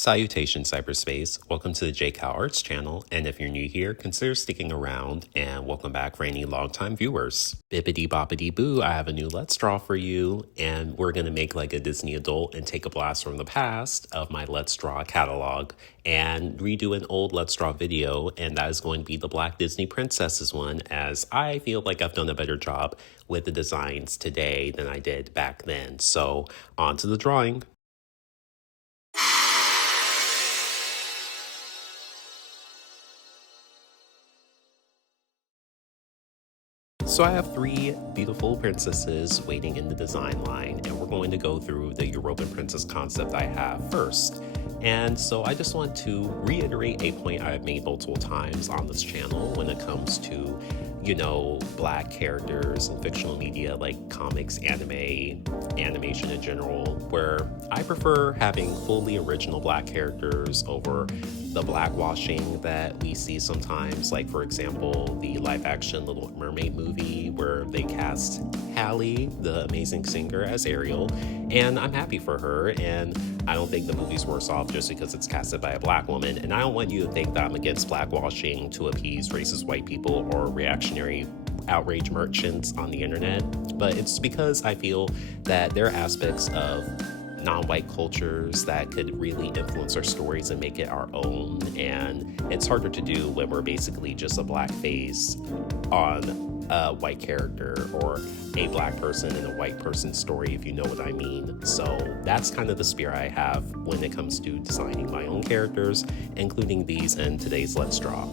Salutations, cyberspace. Welcome to the JCal Arts channel, and if you're new here, consider sticking around, and welcome back for any longtime viewers. Bippity boppity boo, I have a new Let's Draw for you, and we're gonna make like a Disney adult and take a blast from the past of my Let's Draw catalog and redo an old Let's Draw video, and that is going to be the Black Disney Princesses one, as I feel like I've done a better job with the designs today than I did back then. So, on to the drawing. So I have three beautiful princesses waiting in the design line, and we're going to go through the Euroban princess concept I have first. And so I just want to reiterate a point I've made multiple times on this channel when it comes to, Black characters in fictional media like comics, anime, animation in general, where I prefer having fully original Black characters over the blackwashing that we see sometimes, like for example the live action Little Mermaid movie where they cast Hallie, the amazing singer, as Ariel, and I'm happy for her, and I don't think the movie's worse off just because it's casted by a Black woman, and I don't want you to think that I'm against blackwashing to appease racist white people or reactionary outrage merchants on the internet, but it's because I feel that there are aspects of non-white cultures that could really influence our stories and make it our own, and it's harder to do when we're basically just a Black face on a white character or a Black person in a white person's story, if you know what I mean. So that's kind of the spirit I have when it comes to designing my own characters, including these in today's Let's Draw.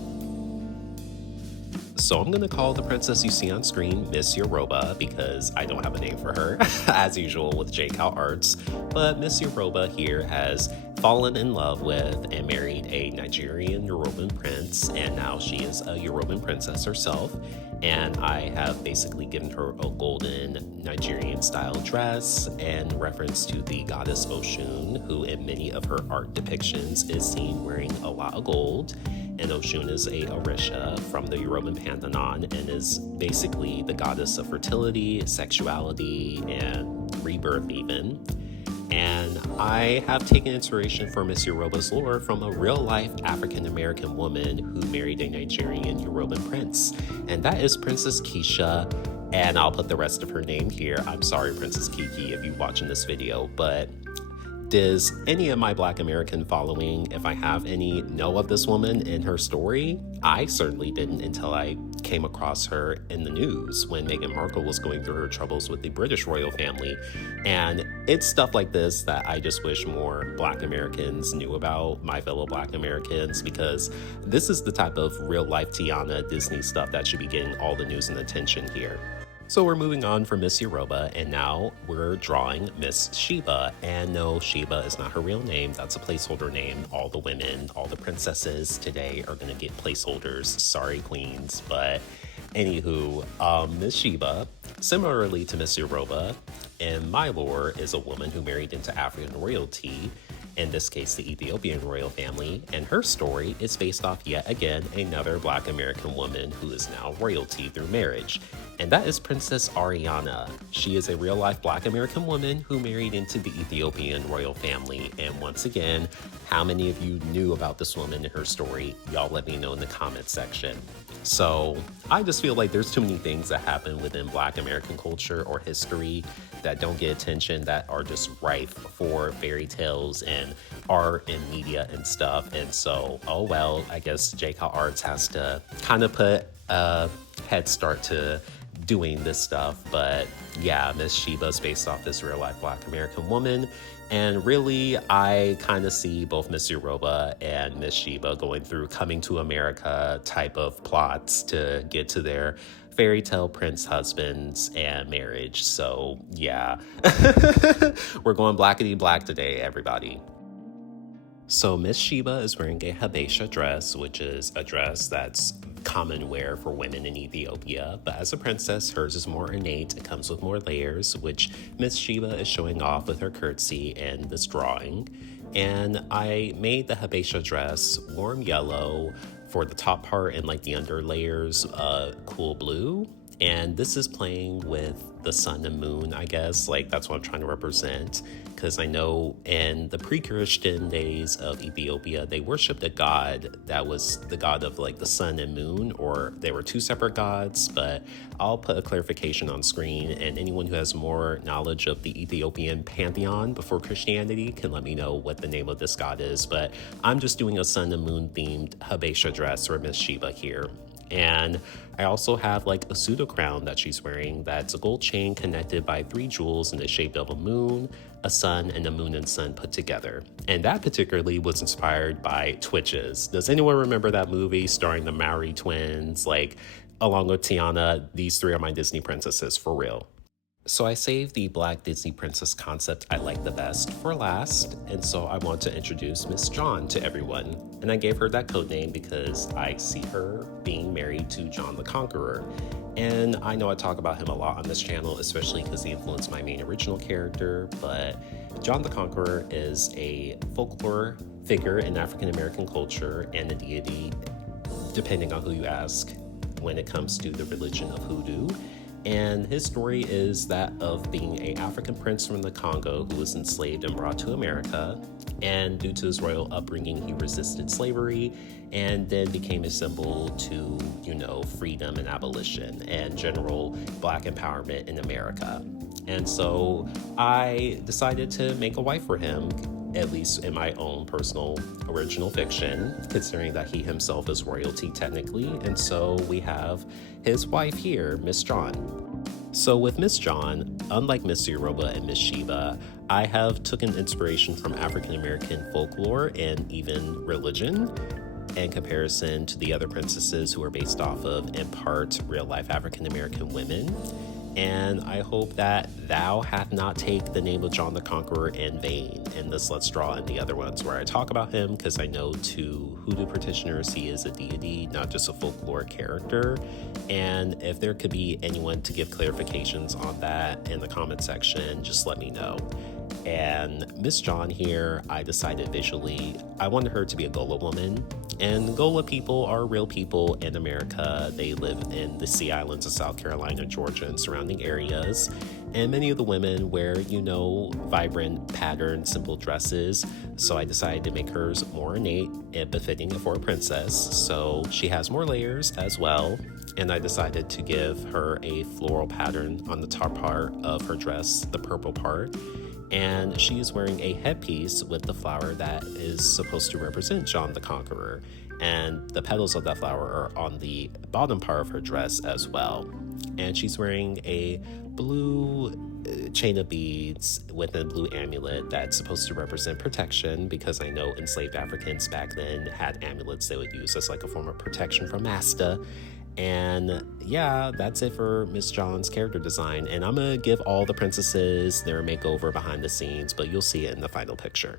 So I'm gonna call the princess you see on screen Miss Euroba because I don't have a name for her, as usual with JCal Arts. But Miss Euroba here has fallen in love with and married a Nigerian Yoruban prince, and now she is a Yoruban princess herself. And I have basically given her a golden Nigerian style dress in reference to the goddess Oshun, who in many of her art depictions is seen wearing a lot of gold. And Oshun is a Orisha from the Yoruban pantheon and is basically the goddess of fertility, sexuality, and rebirth even. And I have taken inspiration for Miss Euroba's lore from a real-life African-American woman who married a Nigerian Yoruban prince, and that is Princess Keisha, and I'll put the rest of her name here. I'm sorry, Princess Kiki, if you're watching this video, but does any of my Black American following, if I have any, know of this woman and her story? I certainly didn't until I came across her in the news when Meghan Markle was going through her troubles with the British royal family. And it's stuff like this that I just wish more Black Americans knew about, my fellow Black Americans, because this is the type of real life Tiana Disney stuff that should be getting all the news and attention here. So we're moving on from Miss Euroba, and now we're drawing Miss Sheibba. And no, Sheibba is not her real name. That's a placeholder name. All the women, all the princesses today are going to get placeholders. Sorry, queens. But anywho, Miss Sheibba, similarly to Miss Euroba, in my lore, is a woman who married into African royalty, in this case the Ethiopian royal family, and her story is based off yet again another Black American woman who is now royalty through marriage, and that is Princess Ariana. She is a real-life Black American woman who married into the Ethiopian royal family, and once again, how many of you knew about this woman and her story? Y'all let me know in the comments section. So I just feel like there's too many things that happen within Black American culture or history that don't get attention, that are just rife for fairy tales and art and media and stuff. And so, oh well, I guess JCal Arts has to kind of put a head start to doing this stuff. But yeah, Miss Sheibba's based off this real life Black American woman. And really, I kind of see both Miss Euroba and Miss Sheibba going through coming to America type of plots to get to their fairy tale prince husbands and marriage. So yeah, we're going blackety black today, everybody. So Miss Sheibba is wearing a Habesha dress, which is a dress that's common wear for women in Ethiopia, but as a princess, hers is more ornate. It comes with more layers, which Miss Sheibba is showing off with her curtsy in this drawing. And I made the Habesha dress warm yellow for the top part and like the under layers cool blue, And this is playing with the sun and moon, I guess. Like, that's what I'm trying to represent. Because I know in the pre-Christian days of Ethiopia, they worshipped a god that was the god of like the sun and moon, or they were two separate gods. But I'll put a clarification on screen, and anyone who has more knowledge of the Ethiopian pantheon before Christianity can let me know what the name of this god is. But I'm just doing a sun and moon themed Habesha dress, or Miss Sheibba here. And I also have like a pseudo crown that she's wearing that's a gold chain connected by 3 jewels in the shape of a moon, a sun, and a moon and sun put together. And that particularly was inspired by Twitches. Does anyone remember that movie starring the Maori twins? Like, along with Tiana, these 3 are my Disney princesses for real. So I saved the Black Disney Princess concept I like the best for last, and so I want to introduce Miss John to everyone. And I gave her that code name because I see her being married to John the Conqueror. And I know I talk about him a lot on this channel, especially because he influenced my main original character, but John the Conqueror is a folklore figure in African American culture and a deity, depending on who you ask, when it comes to the religion of Hoodoo. And his story is that of being an African prince from the Congo who was enslaved and brought to America. And due to his royal upbringing, he resisted slavery and then became a symbol to, freedom and abolition and general Black empowerment in America. And so I decided to make a wife for him, at least in my own personal original fiction, considering that he himself is royalty technically. And so we have his wife here, Miss John. So with Miss John, unlike Miss Euroba and Miss Sheibba, I have taken inspiration from African American folklore and even religion in comparison to the other princesses who are based off of, in part, real life African American women. And I hope that thou hath not take the name of John the Conqueror in vain in this Let's Draw and the other ones where I talk about him, because I know to Hoodoo practitioners he is a deity, not just a folklore character. And if there could be anyone to give clarifications on that in the comment section, just let me know. And Miss John here, I decided visually I wanted her to be a Gola woman. And Gola people are real people in America. They live in the Sea Islands of South Carolina, Georgia, and surrounding areas. And many of the women wear, vibrant, patterned, simple dresses. So I decided to make hers more ornate and befitting for a princess. So she has more layers as well. And I decided to give her a floral pattern on the top part of her dress, the purple part. And she is wearing a headpiece with the flower that is supposed to represent John the Conqueror. And the petals of that flower are on the bottom part of her dress as well. And she's wearing a blue chain of beads with a blue amulet that's supposed to represent protection, because I know enslaved Africans back then had amulets they would use as like a form of protection from Masta. And yeah, that's it for Miss John's character design. And I'm gonna give all the princesses their makeover behind the scenes, but you'll see it in the final picture.